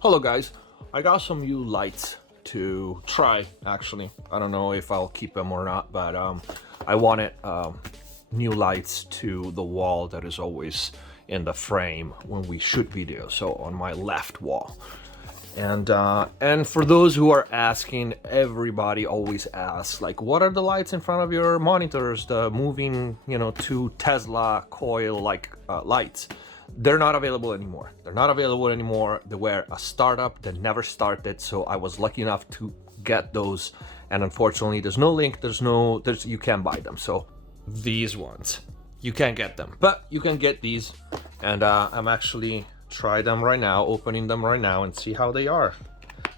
Hello guys, I got some new lights to try actually. I don't know if I'll keep them or not, but I wanted new lights to the wall that is always in the frame when we shoot videos, so on my left wall. And for those who are asking, everybody always asks, like, what are the lights in front of your monitors, the moving, you know, 2 Tesla coil like lights? They're not available anymore. They're not available anymore. They were a startup that never started, so I was lucky enough to get those. And unfortunately, there's no link. You can't buy them. So these ones, you can't get them, but you can get these. And I'm actually try them right now, opening them right now, and see how they are.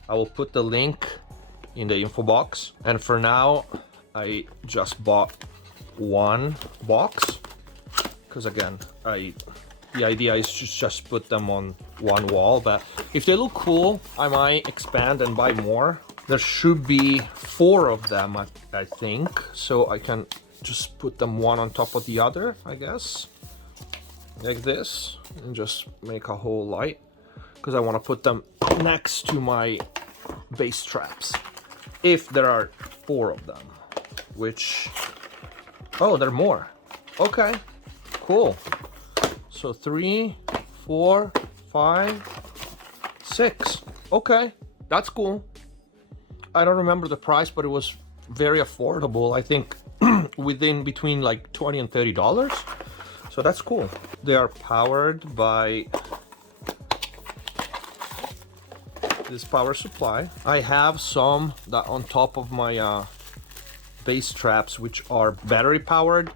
I will put the link in the info box. And for now, I just bought one box because again, the idea is to just put them on one wall, but if they look cool, I might expand and buy more. There should be 4 of them, I think, so I can just put them one on top of the other, I guess, like this, and just make a whole light, because I want to put them next to my bass traps, if there are 4 of them, which, oh, there are more. Okay, cool. So 3, 4, 5, 6. Okay, that's cool. I don't remember the price, but it was very affordable. I think between like $20 and $30. So that's cool. They are powered by this power supply. I have some that on top of my bass traps, which are battery powered,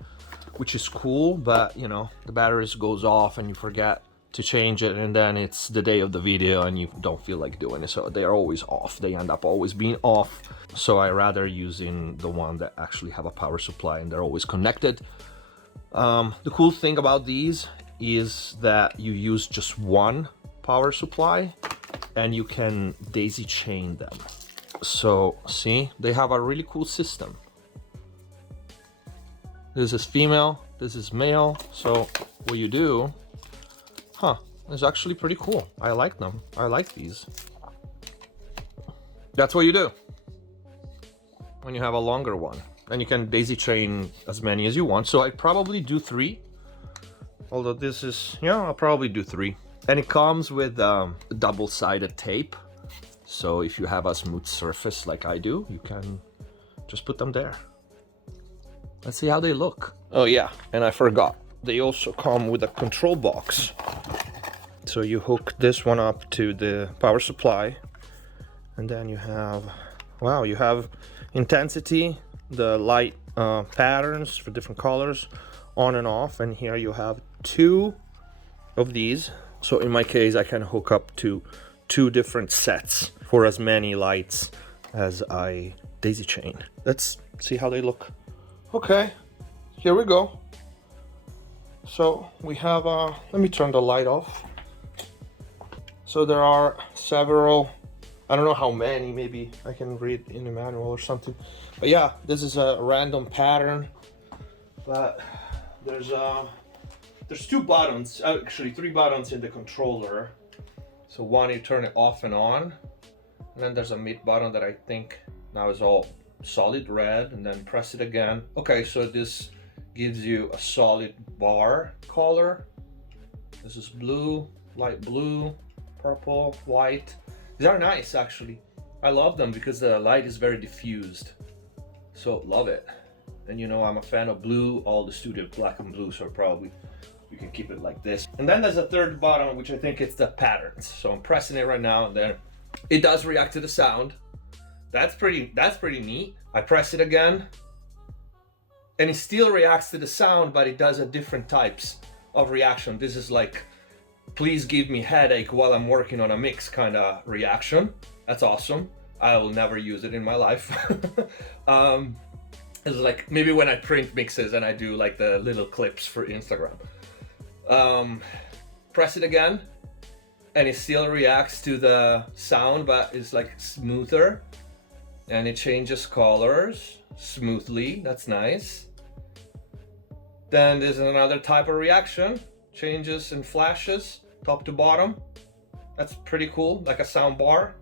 which is cool, but you know, the batteries goes off and you forget to change it, and then it's the day of the video and you don't feel like doing it, so they are always off. They end up always being off, so I rather using the one that actually have a power supply and they're always connected. The cool thing about these is that you use just one power supply and you can daisy chain them. So see, they have a really cool system. This is female, this is male, so what you do, is actually pretty cool. I like them, I like these. That's what you do when you have a longer one. And you can daisy chain as many as you want, so I probably do 3. Although this is, yeah, I'll probably do 3. And it comes with double-sided tape, so if you have a smooth surface like I do, you can just put them there. Let's see how they look. Oh yeah, and I forgot. They also come with a control box. So you hook this one up to the power supply. And then you have, wow, you have intensity, the light patterns for different colors, on and off. And here you have 2 of these. So in my case, I can hook up to 2 different sets for as many lights as I daisy chain. Let's see how they look. Okay, here we go. So we have, let me turn the light off. So there are several, I don't know how many, maybe I can read in the manual or something. But yeah, this is a random pattern. But there's 2 buttons, actually 3 buttons in the controller. So one, you turn it off and on. And then there's a mid button that I think now is all solid red, and then press it again. Okay, so this gives you a solid bar color. This is blue, light blue, purple, white. These are nice actually. I love them because the light is very diffused. So love it. And you know, I'm a fan of blue. All the studio black and blue, so probably you can keep it like this. And then there's a 3rd button, which I think it's the patterns. So I'm pressing it right now, and then it does react to the sound. That's pretty neat. I press it again, and it still reacts to the sound, but it does a different types of reaction. This is like, please give me headache while I'm working on a mix kind of reaction. That's awesome. I will never use it in my life. It's like maybe when I print mixes and I do like the little clips for Instagram. Press it again, and it still reacts to the sound, but it's like smoother. And it changes colors smoothly. That's nice. Then there's another type of reaction, changes and flashes top to bottom. That's pretty cool, like a sound bar.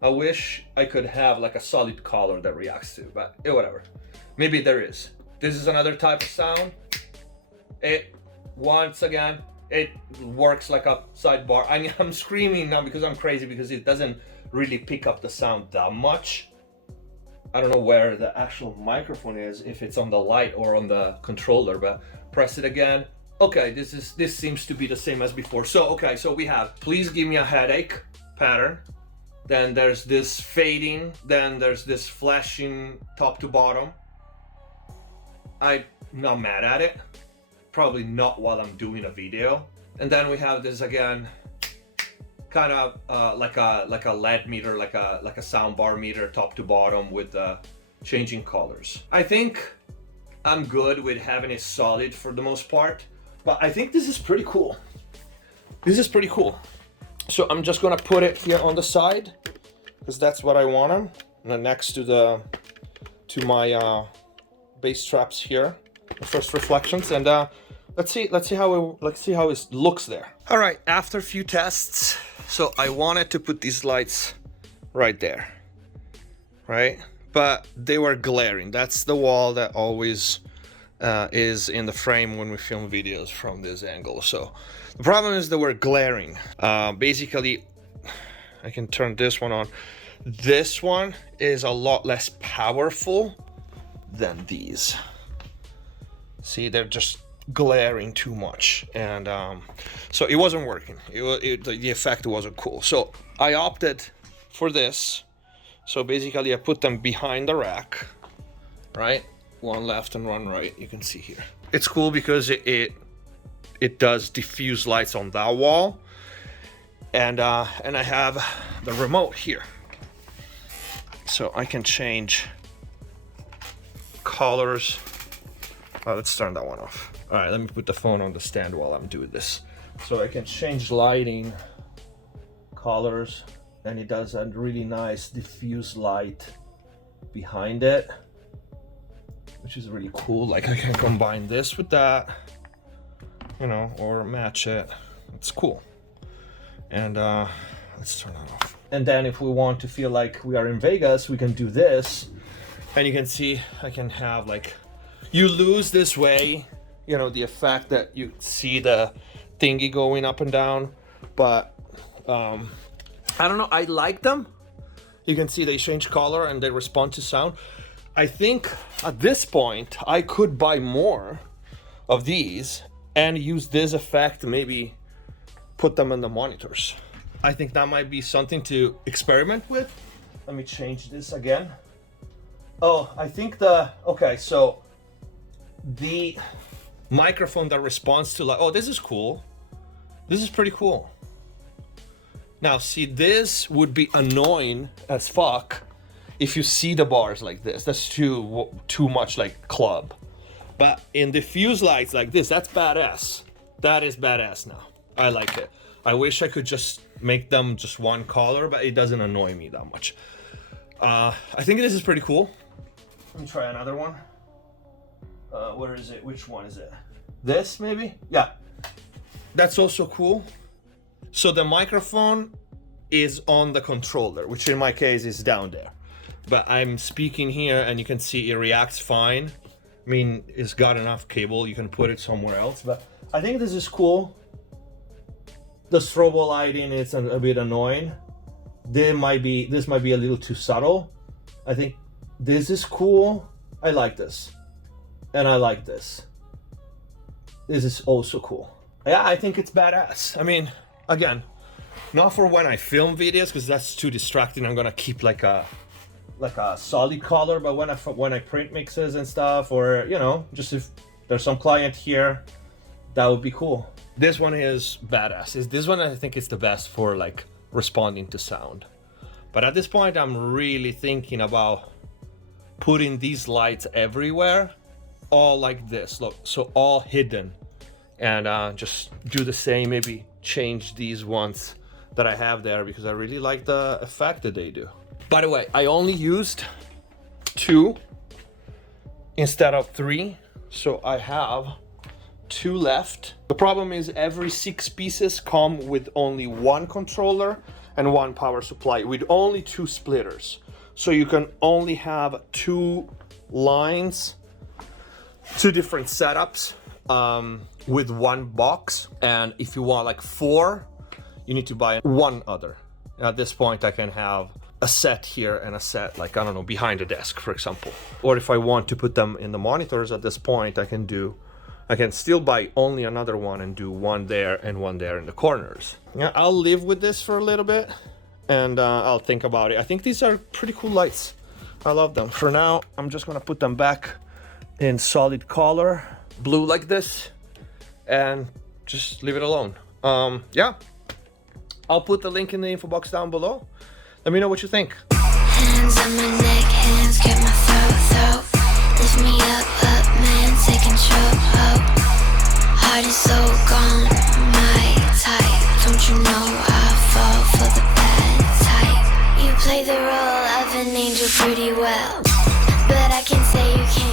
I wish I could have like a solid color that reacts to, but whatever. Maybe there is. This is another type of sound. It, once again, it works like a sidebar. I'm screaming now because I'm crazy, because it doesn't really pick up the sound that much. I don't know where the actual microphone is, if it's on the light or on the controller, but press it again. Okay, this seems to be the same as before. So, okay, so we have please give me a headache pattern. Then there's this fading. Then there's this flashing top to bottom. I'm not mad at it. Probably not while I'm doing a video. And then we have this again, kind of like a LED meter, like a sound bar meter, top to bottom, with changing colors. I think I'm good with having it solid for the most part, but I think this is pretty cool. This is pretty cool. So I'm just gonna put it here on the side, because that's what I want, and next to my bass traps here, the first reflections, and let's see how it looks there. All right, after a few tests, so I wanted to put these lights right there, right? But they were glaring. That's the wall that always is in the frame when we film videos from this angle. So the problem is that we're glaring. Basically, I can turn this one on. This one is a lot less powerful than these. See, they're just glaring too much, and so it wasn't working. The effect wasn't cool. So I opted for this. So basically I put them behind the rack, right? One left and one right, you can see here. It's cool because it does diffuse lights on that wall, and I have the remote here, so I can change colors. Let's turn that one off. All right, let me put the phone on the stand while I'm doing this. So I can change lighting, colors, and it does a really nice diffuse light behind it, which is really cool. Like I can combine this with that, you know, or match it. It's cool. And let's turn that off. And then if we want to feel like we are in Vegas, we can do this. And you can see I can have like, you lose this way, you know, the effect that you see the thingy going up and down, but I don't know, I like them. You can see they change color and they respond to sound. I think at this point I could buy more of these and use this effect, maybe put them on the monitors. I think that might be something to experiment with. Let me change this again. Oh, I think okay, so the microphone that responds to, like, oh, this is cool. This is pretty cool. Now, see, this would be annoying as fuck if you see the bars like this. That's too much like club. But in diffuse lights like this, that's badass. That is badass now. I like it. I wish I could just make them just one color, but it doesn't annoy me that much. I think this is pretty cool. Let me try another one. Where is it? Which one is it? This, maybe? Yeah. That's also cool. So the microphone is on the controller, which in my case is down there. But I'm speaking here and you can see it reacts fine. I mean, it's got enough cable, you can put it somewhere else, but I think this is cool. The strobo lighting is a bit annoying. This might be a little too subtle. I think this is cool. I like this. And I like this. This is also cool. Yeah, I think it's badass. I mean, again, not for when I film videos, because that's too distracting. I'm gonna keep like a solid color, but when I print mixes and stuff, or, you know, just if there's some client here, that would be cool. This one is badass. This one I think is the best for like responding to sound. But at this point, I'm really thinking about putting these lights everywhere, all like this. Look, so all hidden, and just do the same. Maybe change these ones that I have there because I really like the effect that they do. By the way, I only used 2 instead of 3, so I have 2 left. The problem is every 6 pieces come with only 1 controller and 1 power supply with only 2 splitters. So you can only have 2 lines, 2 different setups with 1 box. And if you want like 4, you need to buy 1 other. At this point, I can have a set here and a set, like, I don't know, behind the desk, for example. Or if I want to put them in the monitors at this point, I can still buy only another one and do 1 there and 1 there in the corners. Yeah, I'll live with this for a little bit and I'll think about it. I think these are pretty cool lights. I love them. For now, I'm just gonna put them back in solid color, blue like this, and just leave it alone. Yeah, I'll put the link in the info box down below. Let me know what you think. Hands on my neck, hands grab my throat. Lift me up, man, take control. Heart is so gone, my type. Don't you know I fall for the bad type? You play the role of an angel pretty well, but I can say you can't.